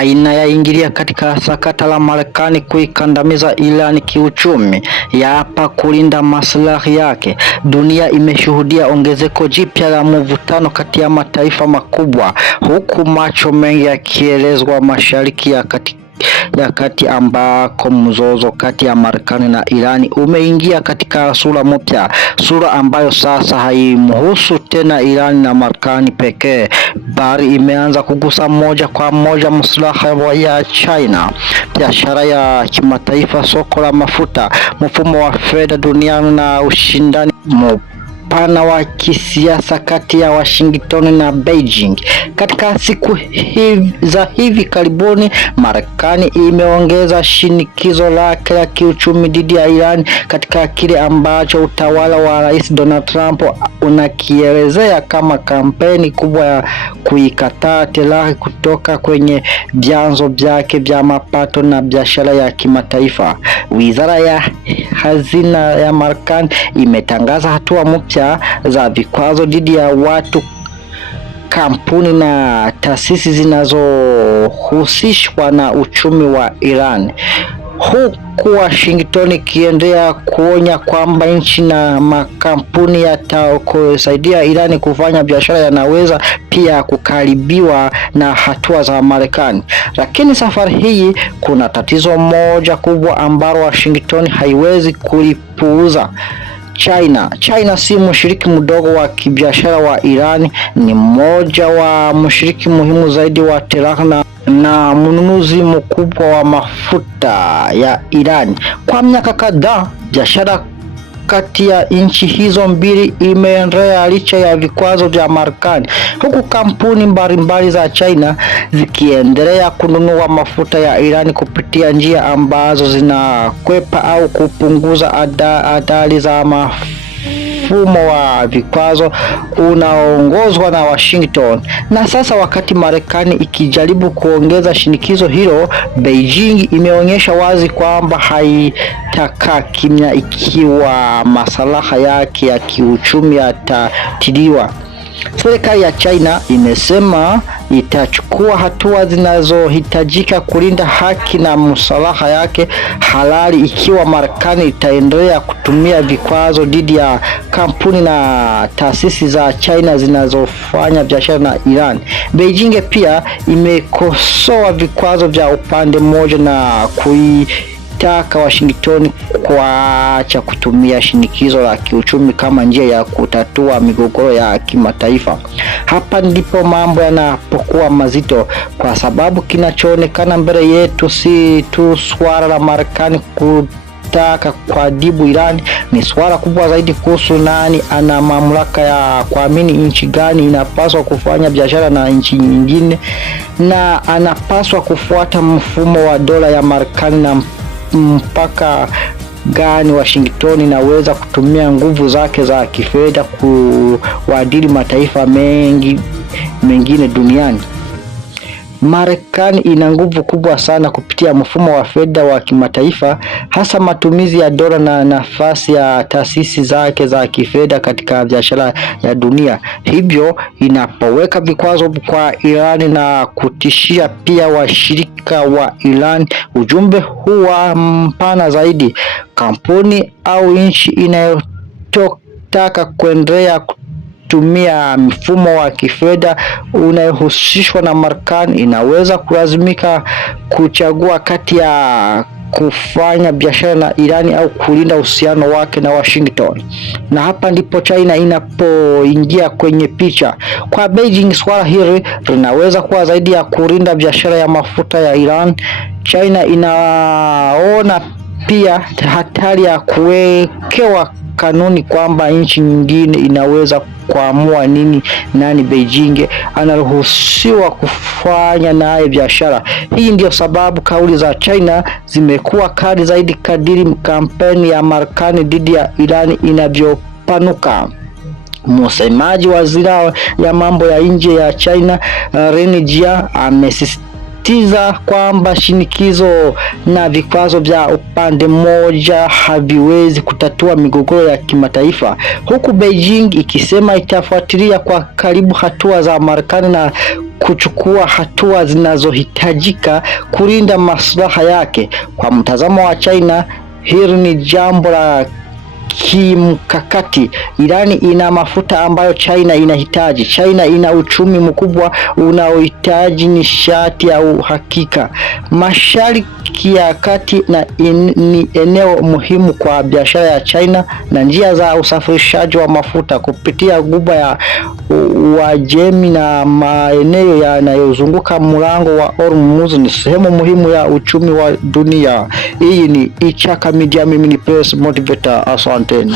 China yaingilia katika sakata la Marekani kuikandamiza Iran kiuchumi, yaapa kulinda maslahi yake. Dunia imeshuhudia ongezeko jipya la mvutano kati ya mataifa makubwa, huku macho mengi yakielezwa Mashariki ya Kati ambako mzozo kati ya Marekani na Irani umeingia katika sura mpya, sura ambayo sasa haimhusu tena Irani na Marekani pekee, bali imeanza kugusa moja kwa moja maslahi ya China, biashara ya kimataifa, soko la mafuta, mfumo wa fedha duniani na ushindani pana wa kisiasa kati ya Washington na Beijing. Katika siku za hivi karibuni, Marekani imeongeza shinikizo lake la kiuchumi dhidi ya Iran katika kile ambacho utawala wa Rais Donald Trump unakielezea kama kampeni kubwa ya kuikataa Tehran kutoka kwenye vyanzo vyake vya mapato na biashara ya kimataifa. Wizara ya Hazina ya Marekani imetangaza hatua mpya za vikwazo dhidi ya watu, kampuni na taasisi zinazohusishwa na uchumi wa Iran, huku Washington ikiendelea kuonya kwamba nchi na makampuni yatakayosaidia Iran kufanya biashara yanaweza pia kukaribiwa na hatua za Marekani. Lakini safari hii kuna tatizo moja kubwa ambalo Washington haiwezi kulipuuza. China si mshiriki mdogo wa kibiashara wa Iran, ni mmoja wa mshiriki muhimu zaidi wa Tehran na mnunuzi mkubwa wa mafuta ya Iran. Kwa miaka kadhaa, biashara kati ya nchi hizo mbili imeendelea licha ya vikwazo vya Marekani, huku kampuni mbalimbali za China zikiendelea kununua mafuta ya Iran kupitia njia ambazo zinakwepa au kupunguza athari za mfumo wa vikwazo unaoongozwa na Washington. Na sasa wakati Marekani ikijaribu kuongeza shinikizo hilo, Beijing imeonyesha wazi kwamba haitakaa kimya ikiwa maslaha yake ya kiuchumi yatatiliwa. Serikali ya China imesema itachukua hatua zinazohitajika kulinda haki na maslaha yake halali ikiwa Marekani itaendelea kutumia vikwazo dhidi ya kampuni na taasisi za China zinazofanya biashara na Iran. Beijing pia imekosoa vikwazo vya upande mmoja na kuitaka Washington kuacha kutumia shinikizo la kiuchumi kama njia ya kutatua migogoro ya kimataifa. Hapa ndipo mambo yanapokuwa mazito, kwa sababu kinachoonekana mbele yetu si tu swala la Marekani kutaka kuadhibu Iran, ni swala kubwa zaidi kuhusu nani ana mamlaka ya kuamini nchi gani inapaswa kufanya biashara na nchi nyingine, na anapaswa kufuata mfumo wa dola ya Marekani, na mpaka gani Washington inaweza kutumia nguvu zake za kifedha kuadili mataifa mengine duniani. Marekani ina nguvu kubwa sana kupitia mfumo wa fedha wa kimataifa, hasa matumizi ya dola na nafasi ya taasisi zake za kifedha katika biashara ya dunia. Hivyo inapoweka vikwazo kwa Iran na kutishia pia washirika wa Iran, ujumbe huwa mpana zaidi. Kampuni au nchi inayotaka kuendelea kutumia mfumo wa kifedha unayohusishwa na Marekani inaweza kulazimika kuchagua kati ya kufanya biashara na Irani au kulinda uhusiano wake na Washington. Na hapa ndipo China inapoingia kwenye picha. Kwa Beijing, swala hili linaweza kuwa zaidi ya kulinda biashara ya mafuta ya Iran. China inaona pia hatari ya kuwekewa kanuni kwamba nchi nyingine inaweza kuamua nani Beijing anaruhusiwa kufanya naye biashara. Hii ndio sababu kauli za China zimekuwa kali zaidi kadiri kampeni ya Marekani dhidi ya Iran inavyopanuka. Msemaji wa wizara ya mambo ya nje ya China, Ren Jia, amesisitiza kwamba shinikizo na vikwazo vya upande mmoja haviwezi kutatua migogoro ya kimataifa, huku Beijing ikisema itafuatilia kwa karibu hatua za Marekani na kuchukua hatua zinazohitajika kulinda maslaha yake. Kwa mtazamo wa China, hili ni jambo la kimkakati. Irani ina mafuta ambayo China inahitaji. China ina uchumi mkubwa unaohitaji nishati ya uhakika. Mashariki ya Kati ni eneo muhimu kwa biashara ya China, na njia za usafirishaji wa mafuta kupitia Ghuba ya Uajemi na maeneo yanayozunguka mlango wa Hormuz ni sehemu muhimu ya uchumi wa dunia. Hii ni Ichaka Media, mimi ni Press Motivator. Asanteni.